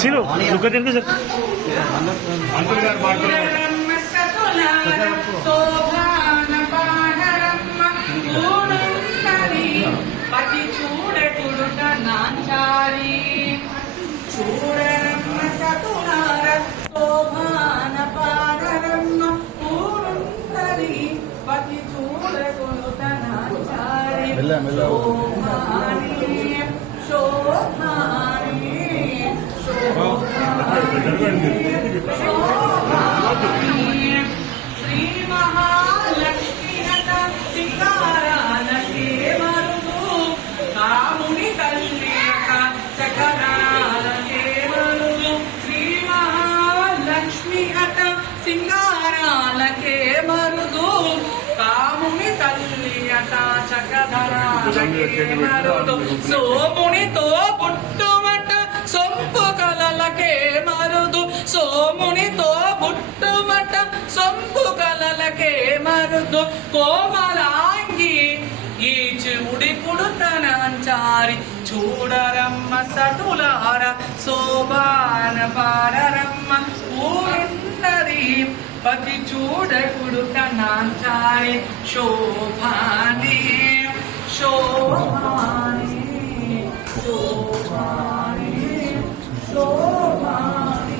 Scene దుఃఖ తిరిగి sir Shri Mahalakshmi సింగారాలకే Marudu కాముని కళ్యాణ చకరాలకే మరుదు శ్రీ మహాలక్ష్మి అట సింగారాలకే మరుదు కాముని కళ్యాణ చకధరాలకే మరుదు సోమునితో పుట్టుమట సొంపు కలలకే మరుదు సోమునితో పుట్టుమట సొంపు కలలకే మరుదు కోమలాంగి ఈ చూడి పుడుతనంచారి చూడరమ్మ సతులార శోభాన పారరమ్మ ఊరున్నది పతి చూడ పుడుతనంచారి శోభాని శోభాని శోభాని శోభాని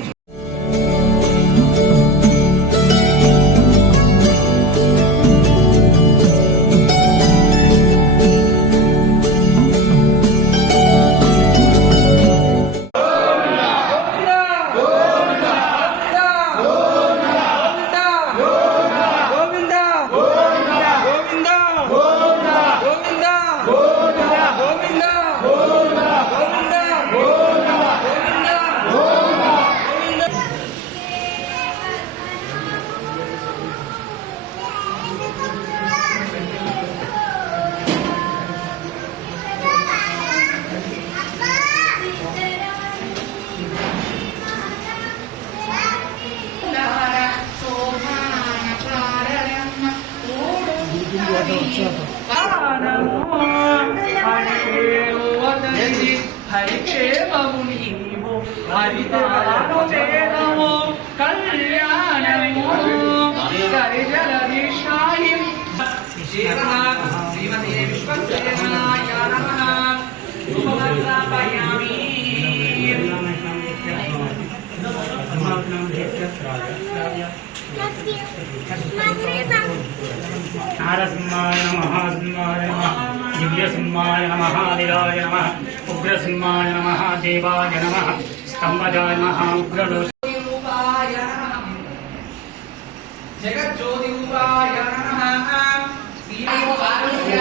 హరిక్షేమము నీవు హరితానుచేదము కళ్యాణము సరిజలదిశాయి శ్రీమతే విశ్వసేనాయ నమః ఉపమర్పయామి నారసింహాయ నమః సింహాయ నమః దివ్యసింహాయ నమః వీరాయ నమః ఉగ్రసింహాయ నమః దేవాయ నమః స్తంభజాయ నమః ఉగ్రరూపాయ నమః జగజ్యోతిరూపాయ నమః శ్రీమో ఆరోగ్య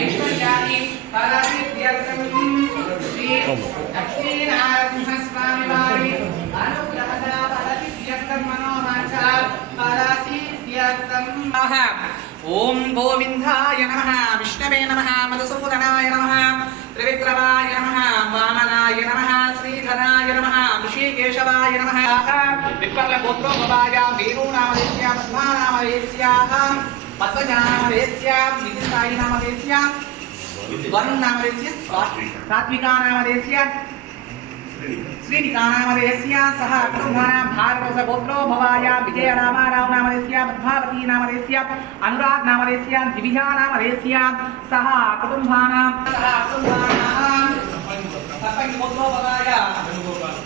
ఐశ్వర్యాని పరసిద్ధ్యర్థం శ్రీ లక్ష్మీనారాయణ స్వామి వారి అనుగ్రహద పరసిద్ధ్యర్థం మనోవాంఛ పరసిద్ధ్యర్థం ఓం గోవిందాయ నమః విష్ణవే నమః మధుసూదనాయ నమః త్రివిక్రమాయ నమః వామనాయ నమః శ్రీధరాయ నమః ఋషికేశవాయ నమః విప్రల గోత్రోభవాయ వీరూనామదేశ్య పద్మానామదేశ్య పద్మజానామదేశ్య విదితాయినామదేశ్య వరుణామదేశ్య సాత్వికానామదేశ్య श्रीनिकानामदेश्य सह कुटुम्बानां भारतवर्षगोत्रोद्भवाय विजयरामारावनामदेश्य पद्मावतीनामदेश्य अनुरागनामदेश्य दिविजानामदेश्य सह कुटुम्बानां गोत्रोद्भवाय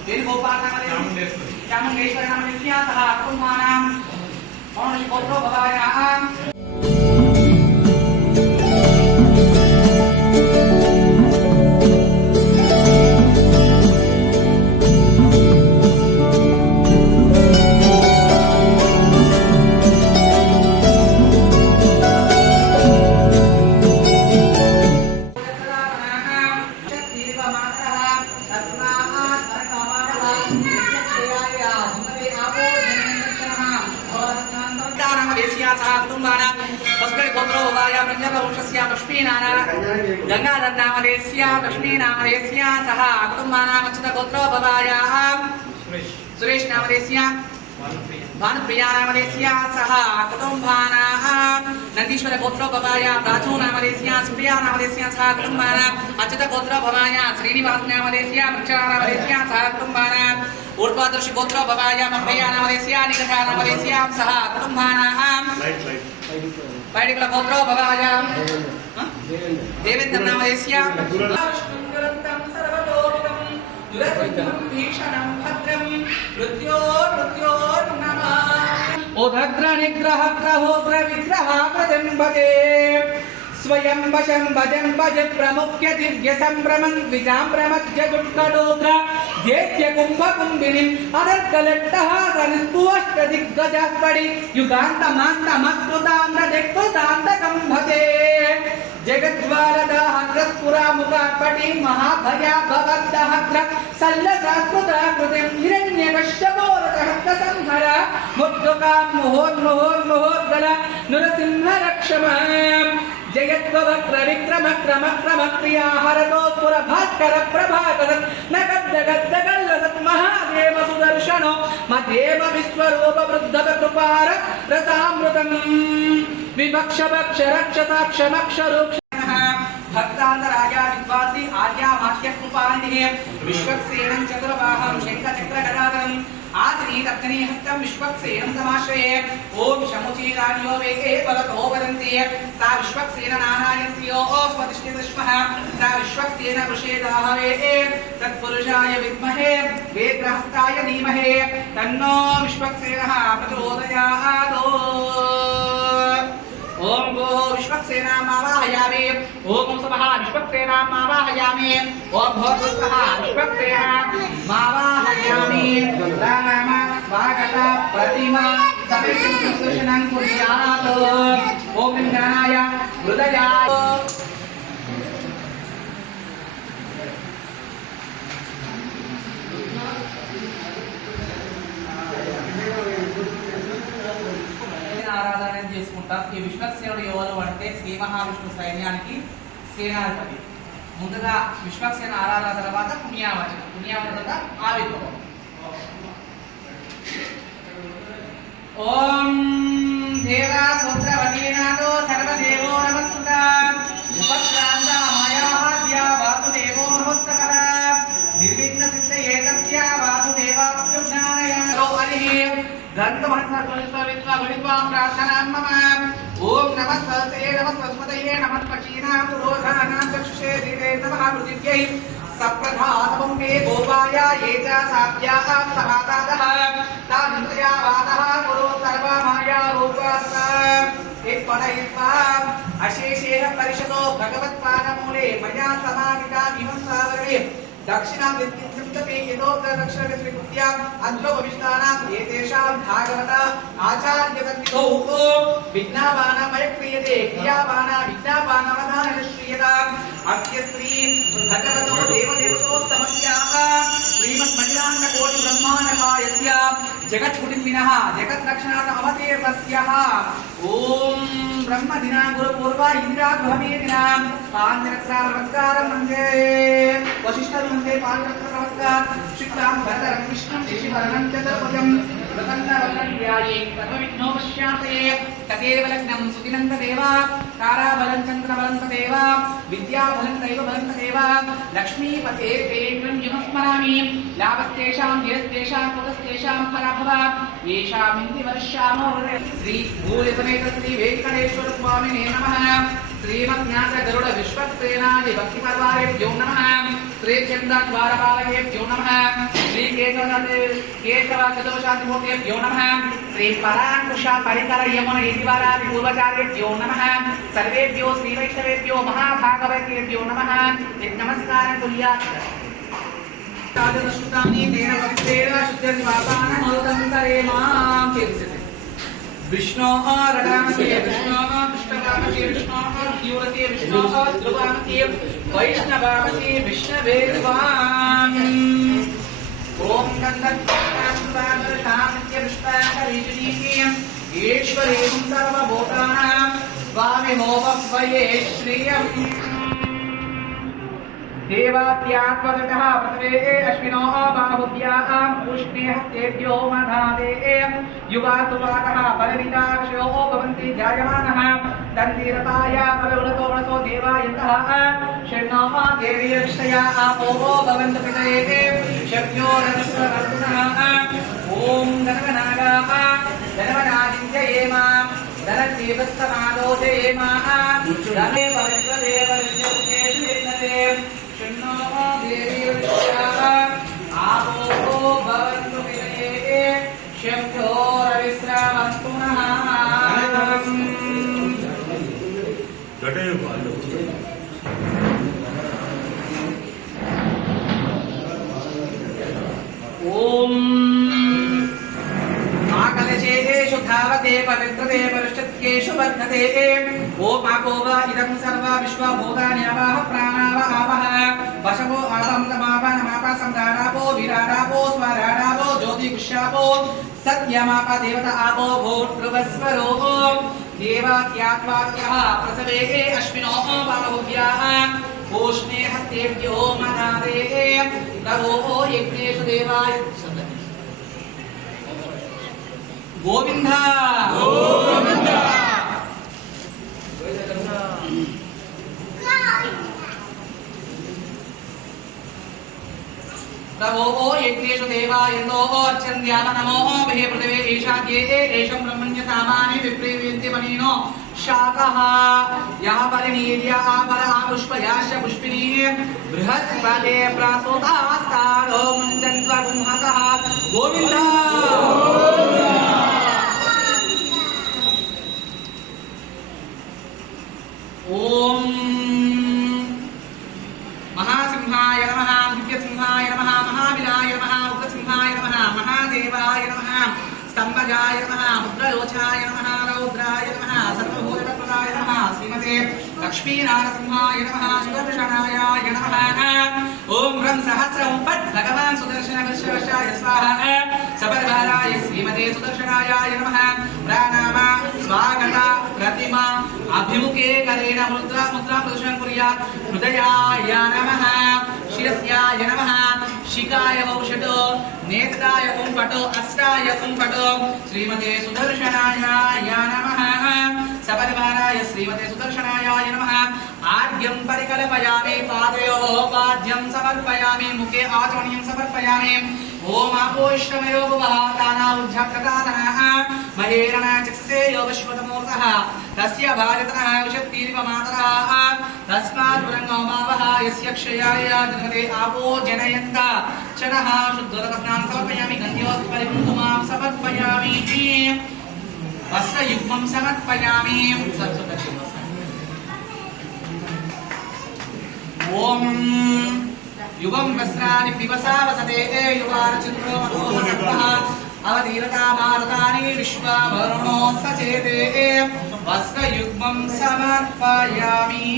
वेणुगोपालनामदेश्य चामुण्डेश्वरनामदेश्य सह कुटुम्बानां गोत्रोद्भवाय गंगाधरनामदेश्य लक्ष्मीनामदेश्य सह कुटुम्बानामच्युतगोत्रोद्भवाय सुरेशनामदेश्य भानुप्रियानामदेश्य सह कुटुम्बानां नदी जगदीश्वर गोत्रोपवाय प्राचू नामदेस्य सुप्रिया नामदेस्य सह कुटुम्बानां अच्युत गोत्रोपवाय श्रीनिवास नामदेस्य वृक्षरा नामदेस्य सह कुटुम्बानां ऊर्ध्वदर्शि गोत्रोपवाय मह्मया नामदेस्य निकषा नामदेस्य सह कुटुम्बानां बैडिकुल गोत्रोपवाय देवेन्द्र नामदेस्य विष्णुगुरुन्तं सर्वतोमुखं दुरसिद्धं भीषणं भद्रं मृत्योर्नमः ओधग्र निग्रह ग्रहो प्रविग्रह प्रजन्मते स्वयं वशं भजं भज प्रमुख्य दिव्य संभ्रमं द्विजां प्रमध्य दुष्कटोग्र ध्येत्य कुम्भकुम्भिनीम् अनर्कलट्टः सनिस्पुवष्ट दिग्गजस्फटि युगान्तमान्तमत्कृतान्तदिक्कृतान्तकं भजे जगद्वारदाहग्रस्फुरामुखापटि महाभया भवद्दहग्र सल्लसंस्कृताकृतिं हिरण्यकश्यपोरसहस्रसंहर मुद्गकां मुहोर्मुहोर्मुहोद्गल नृसिंहरक्षमाम् जयत्वक्र विक्रम क्रम क्रम क्रियाहरतो पुरभास्कर प्रभाकर नगद्दगद्दगल्लसत् महादेव सुदर्शनो मदेव विश्वरूप वृद्धव कृपार रसामृतम् विभक्ष भक्ष रक्षसाक्षमक्षरूक्ष भक्तान्तराजा विद्वांसी आद्या मात्य कृपानिधिः विश्वक्सेनं चतुर्बाहं शङ्खचक्रगदाधरम् आसनी तर्जनी हस्तं विश्वक्सेनं समाश्रये ओम शमुचीराण्यो वेगे बलतो वदन्ति सा विश्वक्सेन नानायन्त्यो स्वतिष्ठितश्मः सा विश्वक्सेन वृषेदाहवे तत्पुरुषाय विद्महे वेद्रहस्ताय धीमहि तन्नो विश्वक्सेनः प्रचोदयात् ओम गो विश्वक्सेनामावाहयामि ओम स्वः विश्वक्सेनामावाहयामि ओम भूर्भुवः विश्वक्सेनामावाहयामि राम स्वागत प्रतिमा सविशेषं कुर्यात् ओम ज्ञानाय हृदयाय ఆరాధన చేసుకుంటాం ఈ విశ్వక్సేనుడు ఎవరు అంటే శ్రీ మహావిష్ణు సైన్యానికి సేనాధిపతి ముందుగా విశ్వక్సేన ఆరాధన తర్వాత పుణ్యావచనం తర్వాత ఆవిర్భవం ఓం దేవా సూత్రవతీనాథో సర్వదేవో నమస్కృత ఉపక్రాంత మాయాద్యా వాసుదేవో నమస్తకర నిర్విఘ్న సిద్ధయే తస్య వాసుదేవాప్యుజ్ఞానయాలో హరిః गन्धमनसर्वविद्वां प्रार्थनां मम ओम नमः सरस्वते नमः सरस्वतये नमः पचीनां पुरोधानां चक्षुषे दिवे नमः पृथिव्यै सप्रधातमं मे गोपाय ये च साभ्याः सभातादः तान्त्रया वादः गुरो सर्वमाया रूपस्ता एकपदयित्वा अशेषेण परिषदो भगवत्पादमूले मया समाहिता इमं सागरे दक्षिणां विद्युत्सप्तपे यतोऽत्र दक्षिणविस्वीकृत्य अद्भुतविष्टानां एतेषां भागवत आचार्यसन्निधौ विज्ञापानमयक्रियते क्रियापाना विज्ञापानवधानश्रियताम् अस्य श्रीं भगवतो देवदेवतोत्तमस्याः श्रीमन्मण्डलाण्डकोटिब्रह्माण्डकायस्य जगत्कुटुम्बिनः जगद्रक्षणार्थमवतीर्णस्यः ॐ ब्रह्मदिना गुरुपूर्वा इन्द्रागृहमेदिनां पाञ्चरक्षानमस्कारं वन्दे वसिष्ठर्वन्दे पाञ्चरक्षानमस्कार शुक्लां भरतरं कृष्णं शशिवर्णं चतुर्भुजं प्रसन्नवदनध्याये सर्वविघ्नोपशान्तये तदेव लग्नं सुखिनन्ददेव ताराबलं चन्द्रबलं तदेव विद्याबलं दैवबलं तदेव लक्ष्मीपते तेऽग्रं यमस्मरामि लाभस्तेषां धिरस्तेषां कुतस्तेषां पराभव येषामिन्ति वर्षामो श्री भूलिसमेत श्री वेङ्कटेश्वर स्वामिने नमः श्रीमज्ञात गरुड विश्वक्सेनादि भक्ति परवारेभ्यो नमः श्री चन्द्रद्वारपालकेभ्यो नमः श्री केशव चतुर्शान्तिमूर्तेभ्यो नमः श्री पराङ्कुश परिकर यमुन यतिवरादि पूर्वचार्येभ्यो नमः सर्वेभ्यो श्री वैष्णवेभ्यो महाभागवतेभ्यो नमः एक नमस्कारं कुर्यात् तादृशुतानि तेन भक्तेन शुद्धनिवासानमोदन्तरे मां चेतसे विष्णोः रडामसे विष्णोः कृष्णकामसे विष्णोः शिवसे विष्णोः ध्रुवामसे वैष्णवामसे विष्णवे स्वाम् ॐ गन्धर्वामृतामस्य पुष्पाकरीजुनीम् ईश्वरीं सर्वभूतानां स्वामिहोमस्वये श्रियम् देवात्यात्मजः पृथ्वे अश्विनोः बाहुभ्याः पूष्णे हस्तेभ्यो मधादे युगासुवातः बलविदाक्षयो भवन्ति जायमानः तन्तीरताय पवित्रतो वनसो देवायन्तः शरणो देवी रक्षया आपो भवन्तु पितये शक्यो रक्षवर्तुनः ॐ गणगणाः गणगणादित्ययेम धनदेवस्तमादोजयेम धने पवित्रदेवस्य शरणो देवी रक्षया आपो भवन्तु पितये शक्यो रविश्रावस्तुनः ओम आकलशेषु धावते पवित्रते परिषत्केषु वर्धते ओम आपोव इदं सर्वा विश्वभूतानि अवाह प्राणाव आवह वशवो आवं तमापनमाप संधारापो विरारापो स्वरारापो ज्योतिषापो सत्यमाप देवता आपो भूर्भुवस्वरो देवात्यात्वाक्यः प्रसवे अश्विनो पावभ्याः ओष्णे हस्तेभ्यो मनादे प्रभो यज्ञेषु देवाय गोविंद गोविंद प्रभो यज्ञेषु देवायन्दो अर्चन्द्याम नमो भे पृथिवे ईशाद्ये एषं ब्रह्मण्यसामानि विप्रेवेद्यमनीनो शाकः यः परिनीर्य आपर आपुष्पयाश्च पुष्पिनी बृहस्पते प्रासोतास्तारो मुञ्चन्त्वगुंहसः गोविन्द ॐ महासिंहाय नमः दिव्यसिंहाय नमः महाविलाय नमः उग्रसिंहाय नमः महादेवाय नमः स्तंभजाय नमः मुद्रलोचाय नमः रौद्राय नमः सर्वभूतप्रदाय नमः श्रीमते लक्ष्मीनारसिंहाय नमः सुदर्शनाय नमः ओम ब्रह्म सहस्रं फट् भगवान् सुदर्शनवशाय स्वाहा सबरहाराय श्रीमते सुदर्शनाय नमः प्राणाम स्वागत प्रतिमा अभिमुखे करेण मुद्रा प्रदर्शनं कुर्यात् हृदयाय नमः शिरस्याय नमः शिखाय वौषट नेत्राय कुंपट अस्त्राय कुंपट श्रीमते सुदर्शनाय नमः सबरहाराय श्रीमते सुदर्शनाय नमः आद्यं परिकल्पयामि पादयोः पाद्यं समर्पयामि मुखे आचमनीयं समर्पयामि ओम आपोष्टमयो भवतानाउज्झक्रतातनः महेरणचक्षसे योगश्वतमूर्तः तस्य भाजतनः विशत्तीर्पमातरः तस्मात् पुरङ्गमावः यस्य क्षयाय जगते आपो जनयन्त चनः शुद्धोदकस्नानं समर्पयामि गन्ध्योस्परिकुङ्कुमां समर्पयामि वस्त्रयुग्मं समर्पयामि ओम युगं वस्त्राणि पिबसा वसते युवार्चित्रो मनोहरः अवतीरता भारतानि विश्ववरुणो सचेते वस्त्रयुग्मं समर्पयामि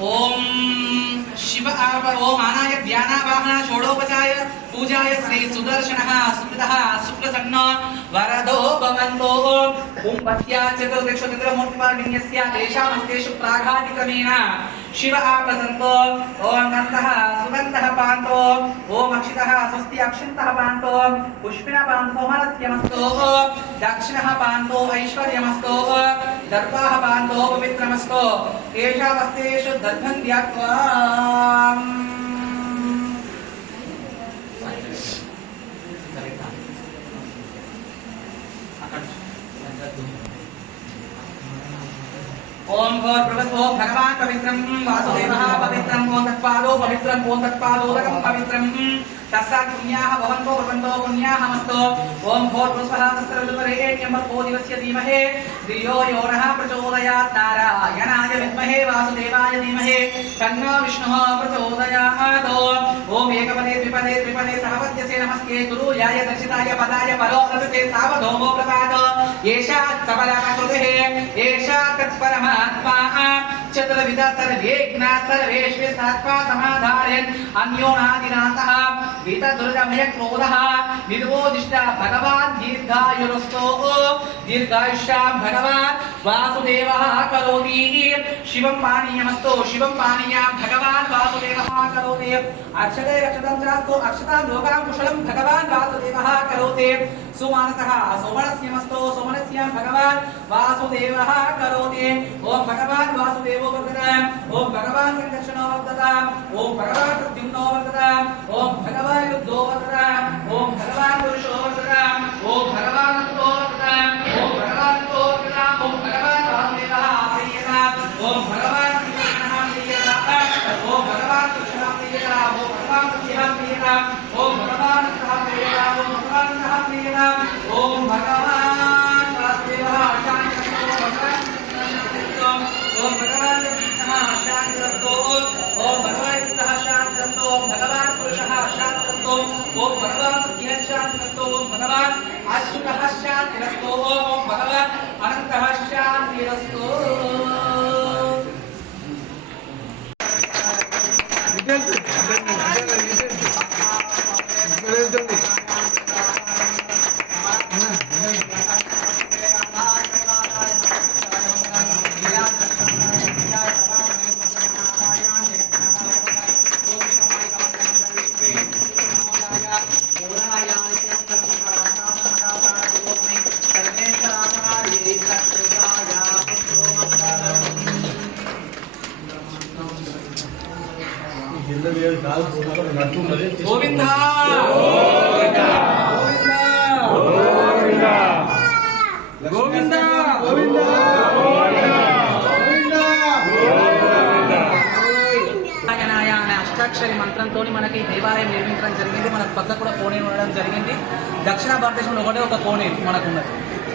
ओम शिव ओम आनाय ध्यानावाहन षोडोपचाय पूजाय श्री सुदर्शनः सुकृतः शुक्लसन्न वरदो भवन्तो ओम पस्या चतुर्दशचन्द्रमूर्तिपालिन्यस्य तेषामस्तेषु प्राघातिक्रमेण शिव आपसन्तो ओम गन्धः सुगन्धः पान्तो ओम अक्षितः स्वस्ति अक्षिन्तः पान्तो पुष्पिणः पान्तो मनस्यमस्तो दक्षिणः पान्तो ऐश्वर्यमस्तो दर्पः पान्तो पवित्रमस्तो तेषामस्तेषु दर्भं ध्यात्वा ओम भूर्भुवस्सुः भगवान् पवित्रं वासुदेवः पवित्रं ओम तत्पादो पवित्रं ओम तत्पादोदकं पवित्रं तस्सात् पुण्याः भवन्तो पुण्याः मस्तो ओम भूर्भुवस्सुः तस्सर्वपरेण्यं भर्गो दिवस्य धीमहि धियो यो नः प्रचोदयात् नारायणाय विद्महे वासुदेवाय धीमहि तन्नो विष्णुः प्रचोदयात् ओम एकपदे त्रिपदे सहपद्यसे नमस्ते गुरुयाय दर्शिताय पदाय परो रसते सावधौमो प्रसाद एषा सबलकृतिः एषा तत्परमात्मा च चतुर्विध सर्वेज्ञा सर्वेष्वे सात्वा समाधारयन् अन्योनादिनाथः वीतदुर्गमय क्रोधः निर्वोदिष्टा भगवान् दीर्घायुरस्तो दीर्घायुष्यां भगवान् वासुदेवः करोति शिवं पानीयमस्तो शिवं पानीयां भगवान् वासुदेवः करोति अक्षते रक्षतं चास्तु अक्षतां लोकां कुशलं भगवान् वासुदेवः करोति सुमानसः सोमनस्यमस्तो सोमनस्यां भगवान् वासुदेवः करोति ओम भगवान् वासुदेवो वर्तते ओम भगवान् संकर्षणो वर्तते ओम भगवान् प्रद्युम्नो वर्तते ओम भगवान् युद्धो वर्तते ओम भगवान् पुरुषो वर्तते ओम भगवान् अन्तो वर्तते ओम भगवान् तो वर्तते ओम भगवान् वासुदेवः प्रियः ओम भगवान् कृष्णः प्रियः ओम भगवान् कृष्णः प्रियः ओम भगवान् कृष्णः प्रियः ओम भगवान् कृष्णः प्रियः ओम भगवान् कृष्णः प्रियः ओम भगवान् वासुदेवः ओम भगवान् कृष्णः शान्तिरस्तो ओम भगवान् कृष्णः शान्तिरस्तो ओम भगवान् पुरुषः शान्तिरस्तो ओम भगवान् सत्यः शान्तिरस्तो ओम भगवान् अच्युतः शान्तिरस्तो ओम भगवान् अनन्तः शान्तिरस्तो गोविंद गोविंद गोविंद అష్టాక్షరి మంత్రంతో మనకి దేవాలయం నిర్మించడం జరిగింది. మన పక్క కూడా కోనేరు ఉండడం జరిగింది. దక్షిణ భారతదేశంలో ఒకటే ఒక కోనేరు మనకు ఉన్నది.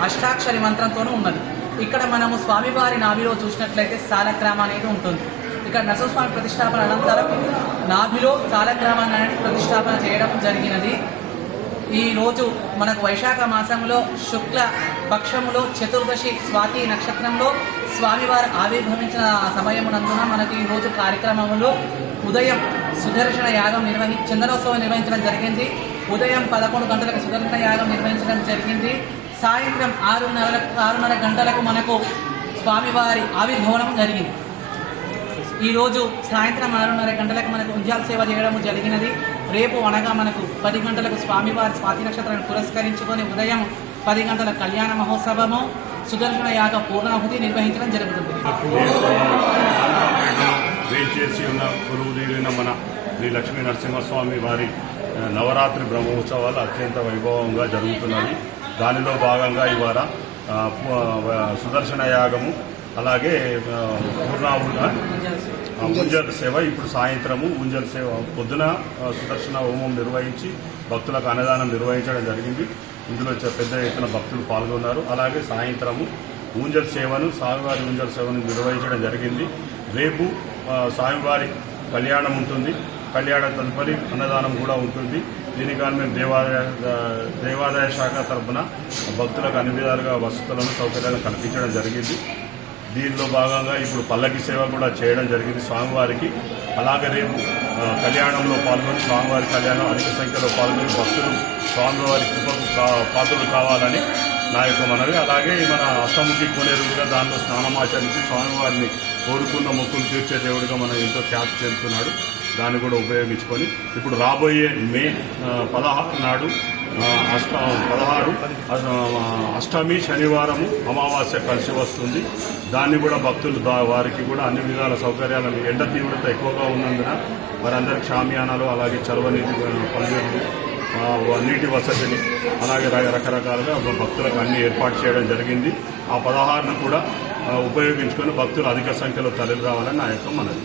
అష్టాక్షరి మంత్రంతోనూ ఉన్నది. ఇక్కడ మనము స్వామివారి నాభిలో చూసినట్లయితే సాలగ్రామ అనేది ఉంటుంది. ఇక్కడ నరసింహస్వామి ప్రతిష్టాపన అనంతరం నాభిలో సాలగ్రామాన్ని అనేది ప్రతిష్టాపన చేయడం జరిగినది. ఈ రోజు మనకు వైశాఖ మాసంలో శుక్ల పక్షములో చతుర్దశి స్వాతి నక్షత్రంలో స్వామివారు ఆవిర్భవించిన సమయమునందున మనకి ఈ రోజు కార్యక్రమంలో ఉదయం సుదర్శన యాగం చందనోత్సవం నిర్వహించడం జరిగింది. ఉదయం 11 గంటలకు సుదర్శన యాగం నిర్వహించడం జరిగింది. సాయంత్రం 6:30 గంటలకు మనకు స్వామివారి ఆవిర్భవనం జరిగింది. ఈరోజు సాయంత్రం 6:30 గంటలకు మనకు ఉద్యాల సేవ చేయడం జరిగినది. రేపు అనగా మనకు 10 గంటలకు స్వామివారి స్వాతి నక్షత్రాన్ని పురస్కరించుకొని ఉదయం 10 గంటల కళ్యాణ మహోత్సవము సుదర్శన యాగ పూర్ణాహుతి నిర్వహించడం జరుగుతుంది. వేంచేసి ఉన్న కొలువుదీరిన మన శ్రీ లక్ష్మీ నరసింహస్వామి వారి నవరాత్రి బ్రహ్మోత్సవాలు అత్యంత వైభవంగా జరుగుతున్నది. దానిలో భాగంగా ఇవాళ సుదర్శన యాగము అలాగే ఉంజల్ సేవ ఇప్పుడు సాయంత్రము ఉంజల్ సేవ పొద్దున సుదర్శన హోమం నిర్వహించి భక్తులకు అన్నదానం నిర్వహించడం జరిగింది. ఇందులో పెద్ద ఎత్తున భక్తులు పాల్గొన్నారు. అలాగే సాయంత్రము ఊంజల్ సేవను స్వామివారి ఊంజల్ సేవను నిర్వహించడం జరిగింది. రేపు స్వామివారి కళ్యాణం ఉంటుంది. కళ్యాణ తదుపరి అన్నదానం కూడా ఉంటుంది. దీనికాని మేము దేవాదాయ శాఖ తరఫున భక్తులకు అన్ని విధాలుగా వసతులను సౌకర్యాలను కల్పించడం జరిగింది. దీనిలో భాగంగా ఇప్పుడు పల్లకి సేవ కూడా చేయడం జరిగింది స్వామివారికి. అలాగే రేపు కళ్యాణంలో పాల్గొని స్వామివారి కళ్యాణం అధిక సంఖ్యలో పాల్గొని భక్తులు స్వామివారి కృపకు పాత్రలు కావాలని నా యొక్క మనవి. అలాగే మన అష్టముఖి కోనేరుగా దానిలో స్నానమాచరించి స్వామివారిని కోరుకున్న మొక్కులు తీర్చే దేవుడిగా మనం ఎంతో ఖ్యాతి చెందుతున్నాడు. దాన్ని కూడా ఉపయోగించుకొని ఇప్పుడు రాబోయే మే 16 నాడు 16 అష్టమి శనివారము అమావాస్య కలిసి వస్తుంది. దాన్ని కూడా భక్తులు వారికి కూడా అన్ని విధాల సౌకర్యాలను ఎండ తీవ్రత ఎక్కువగా ఉన్నందున వారందరికీ షామియానాలు అలాగే చలువ నీటి పనిచేయడం నీటి వసతిని అలాగే రకరకాలుగా భక్తులకు అన్ని ఏర్పాటు చేయడం జరిగింది. ఆ 16ను కూడా ఉపయోగించుకొని భక్తులు అధిక సంఖ్యలో తరలి రావాలని నా యొక్క మనవి.